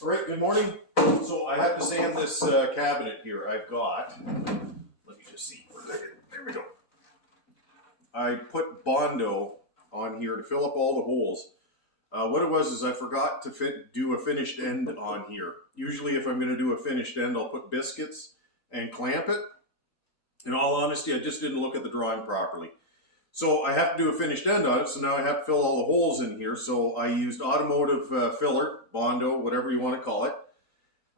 All right, good morning. So I have to sand this cabinet here. I've got, let me just see, there we go. I put Bondo on here to fill up all the holes. What it was is I forgot to do a finished end on here. Usually if I'm going to do a finished end, I'll put biscuits and clamp it. In all honesty, I just didn't look at the drawing properly. So I have to do a finished end on it, so now I have to fill all the holes in here. So I used automotive filler, Bondo, whatever you want to call it.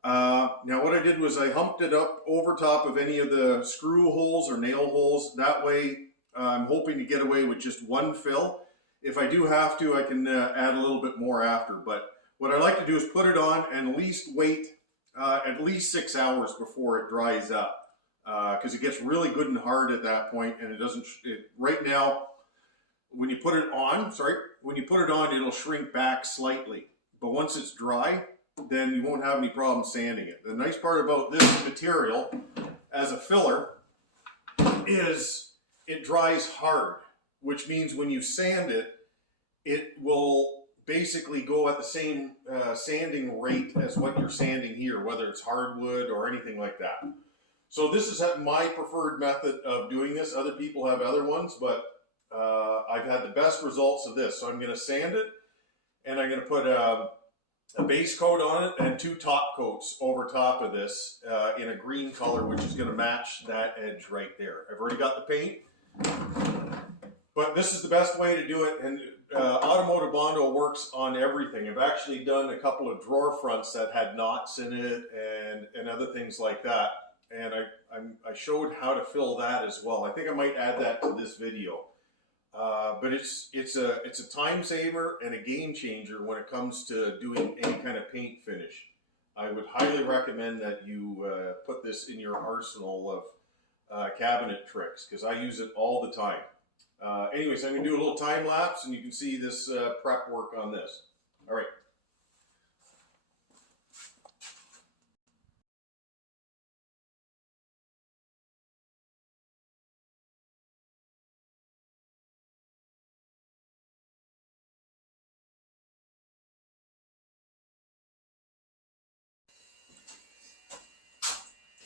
Now what I did was I humped it up over top of any of the screw holes or nail holes. That way I'm hoping to get away with just one fill. If I do have to, I can add a little bit more after. But what I like to do is put it on and at least wait at least 6 hours before it dries up. Because it gets really good and hard at that point, and it doesn't. Right now, when you put it on, it'll shrink back slightly. But once it's dry, then you won't have any problem sanding it. The nice part about this material as a filler is it dries hard, which means when you sand it, it will basically go at the same sanding rate as what you're sanding here, whether it's hardwood or anything like that. So this is my preferred method of doing this. Other people have other ones, but I've had the best results of this. So I'm going to sand it, and I'm going to put a base coat on it and 2 top coats over top of this in a green color, which is going to match that edge right there. I've already got the paint, but this is the best way to do it. And automotive Bondo works on everything. I've actually done a couple of drawer fronts that had knots in it and other things like that. And I showed how to fill that as well. I think I might add that to this video. But it's a time saver and a game changer when it comes to doing any kind of paint finish. I would highly recommend that you put this in your arsenal of cabinet tricks, because I use it all the time. Anyways, I'm going to do a little time lapse, and you can see this prep work on this. All right.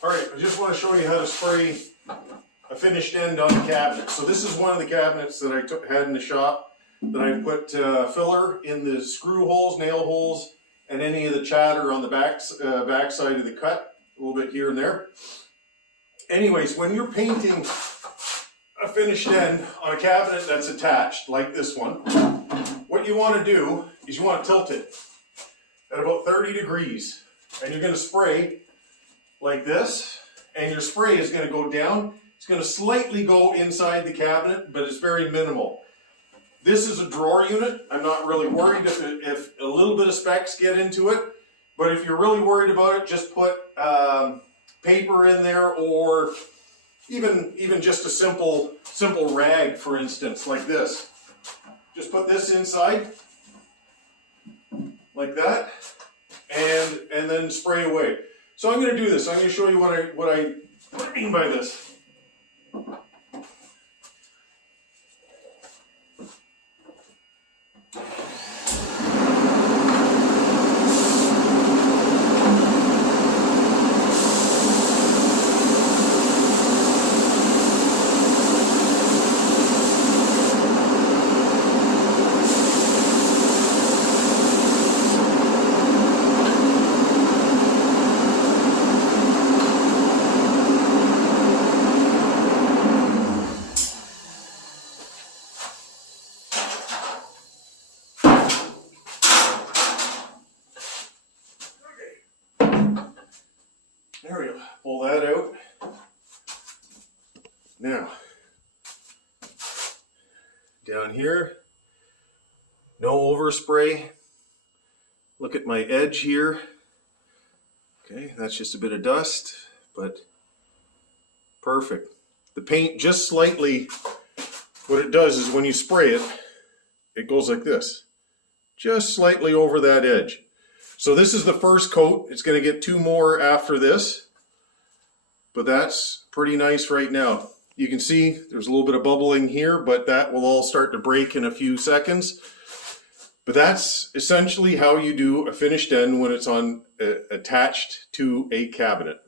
All right, I just want to show you how to spray a finished end on the cabinet. So this is one of the cabinets that I had in the shop that I put filler in the screw holes, nail holes, and any of the chatter on the back side of the cut, a little bit here and there. Anyways, when you're painting a finished end on a cabinet that's attached, like this one, what you want to do is you want to tilt it at about 30 degrees, and you're going to spray like this, and your spray is going to go down. It's going to slightly go inside the cabinet, but it's very minimal. This is a drawer unit. I'm not really worried if a little bit of specks get into it, but if you're really worried about it, just put paper in there, or even just a simple rag, for instance, like this. Just put this inside like that, and then spray away. So I'm going to do this. I'm going to show you what I mean by this. There we go. Pull that out. Now, down here, no overspray. Look at my edge here. Okay, that's just a bit of dust, but perfect. The paint just slightly, what it does is when you spray it, it goes like this, just slightly over that edge. So this is the first coat. It's going to get 2 more after this, but that's pretty nice right now. You can see there's a little bit of bubbling here, but that will all start to break in a few seconds. But that's essentially how you do a finished end when it's on attached to a cabinet.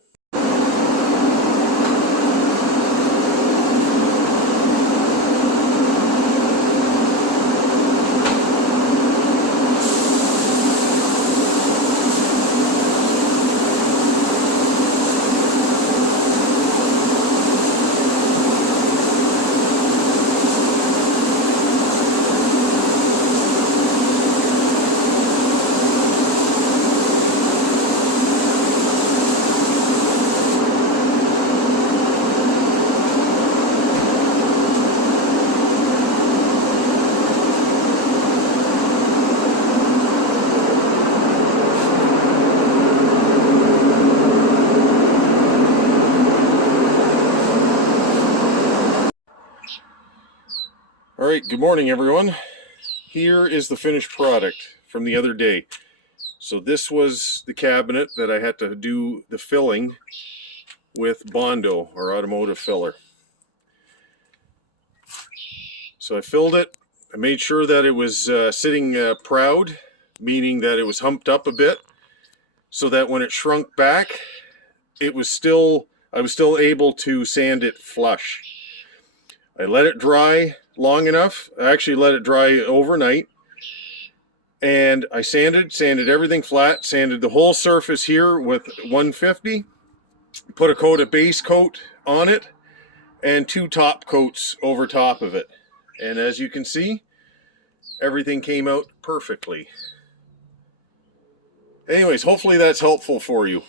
All right, good morning everyone. Here is the finished product from the other day. So this was the cabinet that I had to do the filling with Bondo, or automotive filler. So I filled it. I made sure that it was sitting proud, meaning that it was humped up a bit, so that when it shrunk back, I was still able to sand it flush. I let it dry long enough. I actually let it dry overnight, and I sanded everything flat, sanded the whole surface here with 150, put a base coat on it, and 2 top coats over top of it. And as you can see, everything came out perfectly. Anyways, hopefully that's helpful for you.